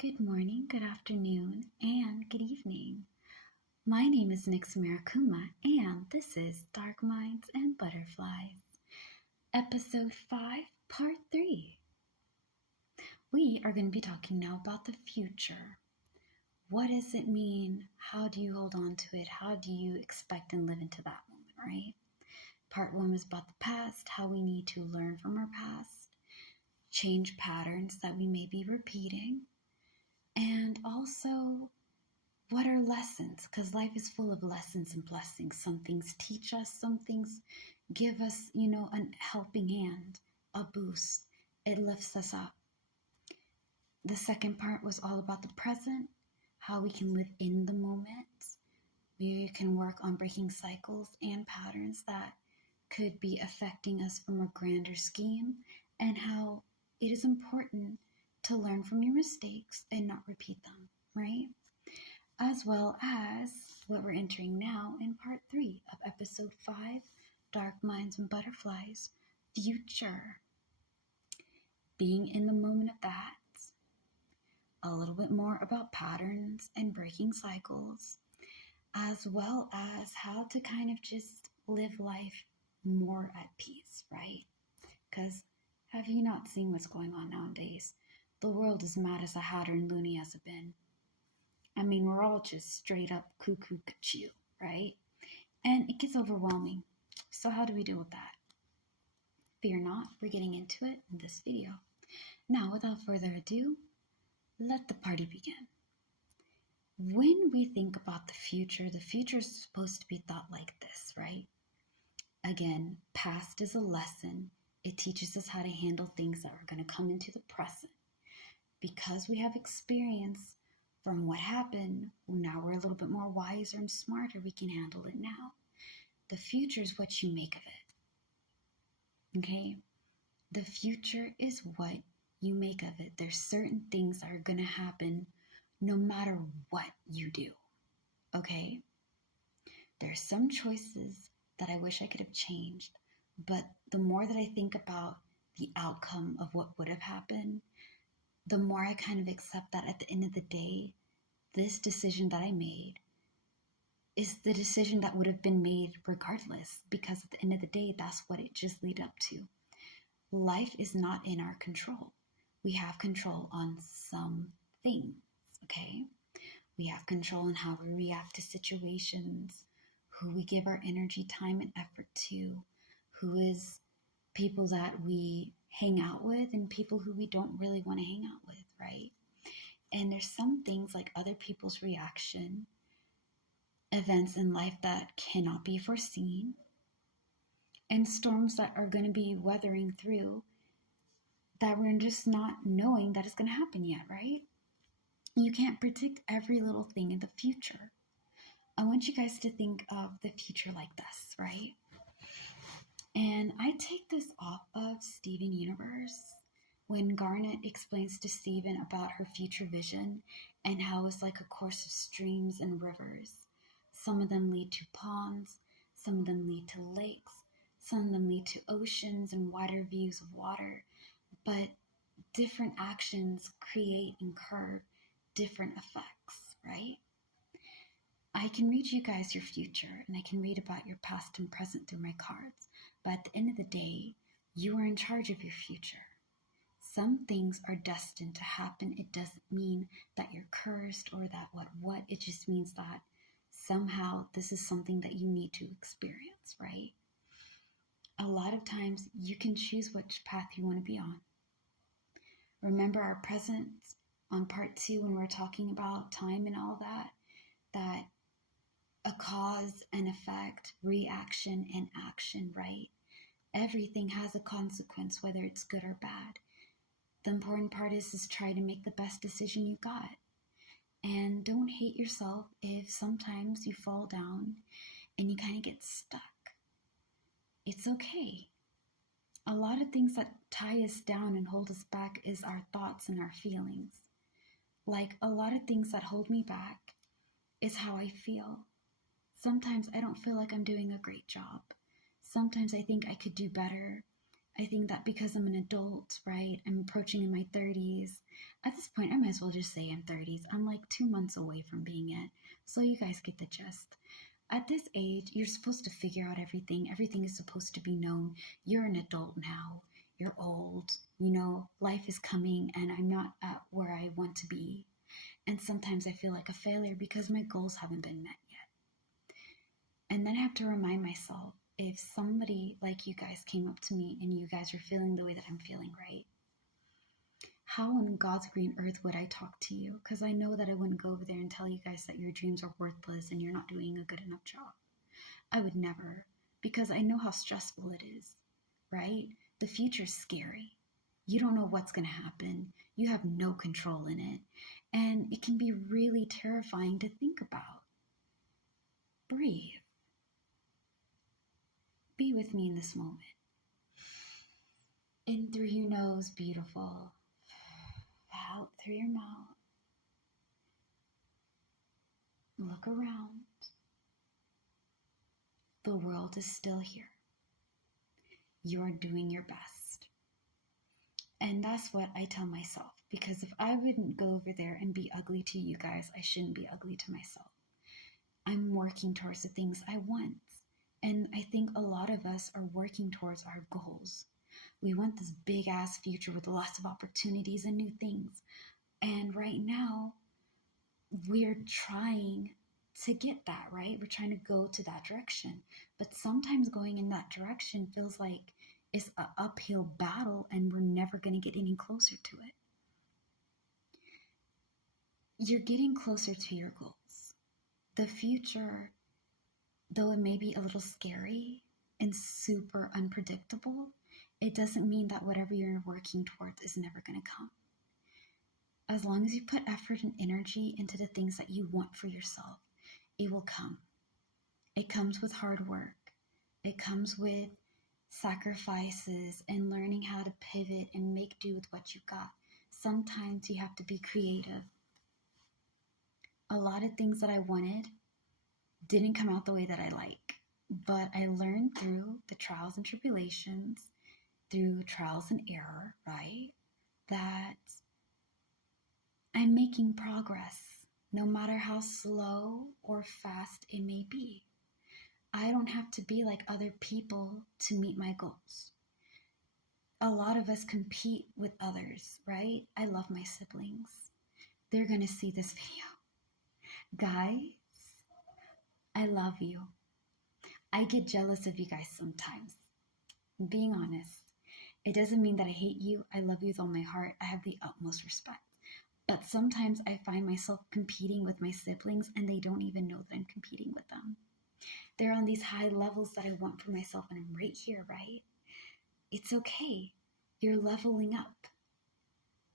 Good morning, good afternoon, and good evening. My name is Nix Mirakuma, and this is Dark Minds and Butterflies, Episode 5, Part 3. We are going to be talking now about the future. What does it mean? How do you hold on to it? How do you expect and live into that moment, right? Part 1 was about the past, how we need to learn from our past, change patterns that we may be repeating, and also what are lessons? Because life is full of lessons and blessings. Some things teach us, some things give us, a helping hand, a boost. It lifts us up. The second part was all about the present, how we can live in the moment. We can work on breaking cycles and patterns that could be affecting us from a grander scheme, and how it is important to learn from your mistakes and not repeat them, right? As well as what we're entering now in part 3 of episode 5, Dark Minds and Butterflies, Future. Being in the moment of that, a little bit more about patterns and breaking cycles, as well as how to kind of just live life more at peace, right? Because have you not seen what's going on nowadays? The world is mad as a hatter and loony as it been. I mean, we're all just straight up cuckoo, right? And it gets overwhelming. So how do we deal with that? Fear not, we're getting into it in this video. Now, without further ado, let the party begin. When we think about the future is supposed to be thought like this, right? Again, past is a lesson. It teaches us how to handle things that are going to come into the present. Because we have experience from what happened, now we're a little bit more wiser and smarter. We can handle it now. The future is what you make of it. Okay? The future is what you make of it. There's certain things that are going to happen no matter what you do. Okay? There's some choices that I wish I could have changed, but the more that I think about the outcome of what would have happened, the more I kind of accept that at the end of the day, this decision that I made is the decision that would have been made regardless, because at the end of the day, that's what it just lead up to. Life is not in our control. We have control on some things, okay? We have control on how we react to situations, who we give our energy, time, and effort to, who is people that we hang out with and people who we don't really want to hang out with, right? And there's some things like other people's reaction, events in life that cannot be foreseen, and storms that are going to be weathering through that we're just not knowing that it's going to happen yet, right? You can't predict every little thing in the future. I want you guys to think of the future like this, right? And I take this off of Steven Universe when Garnet explains to Steven about her future vision and how it's like a course of streams and rivers. Some of them lead to ponds, some of them lead to lakes, some of them lead to oceans and wider views of water, but different actions create and curve different effects, right? I can read you guys your future, and I can read about your past and present through my cards, but at the end of the day, you are in charge of your future. Some things are destined to happen. It doesn't mean that you're cursed or that what. It just means that somehow this is something that you need to experience, right? A lot of times you can choose which path you want to be on. Remember our present on part 2 when we're talking about time and all that a cause and effect, reaction and action, right? Everything has a consequence, whether it's good or bad. The important part is try to make the best decision you got. And don't hate yourself if sometimes you fall down and you kind of get stuck. It's okay. A lot of things that tie us down and hold us back is our thoughts and our feelings. Like a lot of things that hold me back is how I feel. Sometimes I don't feel like I'm doing a great job. Sometimes I think I could do better. I think that because I'm an adult, right? I'm approaching in my 30s. At this point, I might as well just say I'm 30s. I'm like 2 months away from being it. So you guys get the gist. At this age, you're supposed to figure out everything. Everything is supposed to be known. You're an adult now. You're old. Life is coming and I'm not at where I want to be. And sometimes I feel like a failure because my goals haven't been met yet. And then I have to remind myself, if somebody like you guys came up to me and you guys are feeling the way that I'm feeling, right? How on God's green earth would I talk to you? Because I know that I wouldn't go over there and tell you guys that your dreams are worthless and you're not doing a good enough job. I would never, because I know how stressful it is, right? The future's scary. You don't know what's going to happen. You have no control in it. And it can be really terrifying to think about. Breathe. Be with me in this moment. In through your nose, beautiful. Out through your mouth. Look around. The world is still here. You're doing your best. And that's what I tell myself. Because if I wouldn't go over there and be ugly to you guys, I shouldn't be ugly to myself. I'm working towards the things I want. And I think a lot of us are working towards our goals. We want this big ass future with lots of opportunities and new things. And right now, we're trying to get that, right? We're trying to go to that direction. But sometimes going in that direction feels like it's an uphill battle and we're never going to get any closer to it. You're getting closer to your goals. The future, though it may be a little scary and super unpredictable, it doesn't mean that whatever you're working towards is never going to come. As long as you put effort and energy into the things that you want for yourself, it will come. It comes with hard work. It comes with sacrifices and learning how to pivot and make do with what you got. Sometimes you have to be creative. A lot of things that I wanted didn't come out the way that I like, but I learned through the trials and tribulations, through trials and error, right? That I'm making progress, no matter how slow or fast it may be. I don't have to be like other people to meet my goals. A lot of us compete with others, right? I love my siblings. They're going to see this video. Guys, I love you. I get jealous of you guys sometimes. Being honest, it doesn't mean that I hate you. I love you with all my heart. I have the utmost respect. But sometimes I find myself competing with my siblings and they don't even know that I'm competing with them. They're on these high levels that I want for myself and I'm right here, right? It's okay. You're leveling up.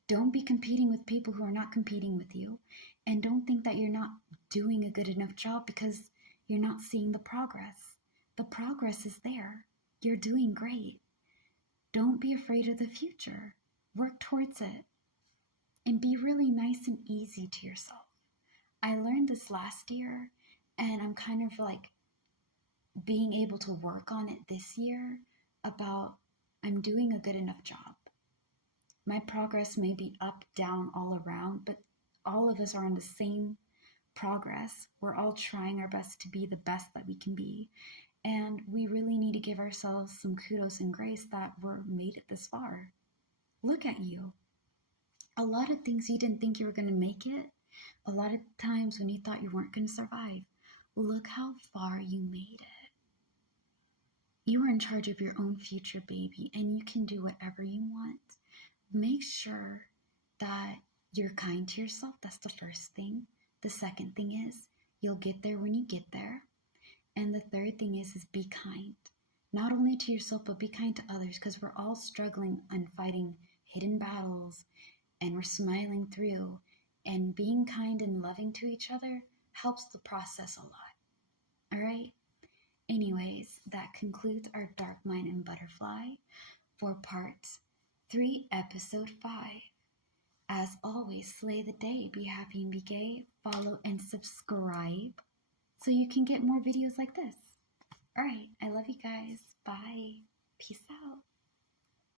Don't be competing with people who are not competing with you. And don't think that you're not doing a good enough job because you're not seeing the progress. The progress is there. You're doing great. Don't be afraid of the future. Work towards it. And be really nice and easy to yourself. I learned this last year and I'm kind of like being able to work on it this year about I'm doing a good enough job. My progress may be up, down, all around, but all of us are on the same progress. We're all trying our best to be the best that we can be. And we really need to give ourselves some kudos and grace that we're made it this far. Look at you. A lot of things you didn't think you were going to make it. A lot of times when you thought you weren't going to survive. Look how far you made it. You are in charge of your own future, baby, and you can do whatever you want. Make sure that you're kind to yourself. That's the first thing. The second thing is you'll get there when you get there. And the third thing is be kind. Not only to yourself, but be kind to others because we're all struggling and fighting hidden battles and we're smiling through. And being kind and loving to each other helps the process a lot. All right? Anyways, that concludes our Dark Mind and Butterfly for part 3, episode 5. As always, slay the day, be happy and be gay. Follow and subscribe so you can get more videos like this. All right, I love you guys. Bye. Peace out.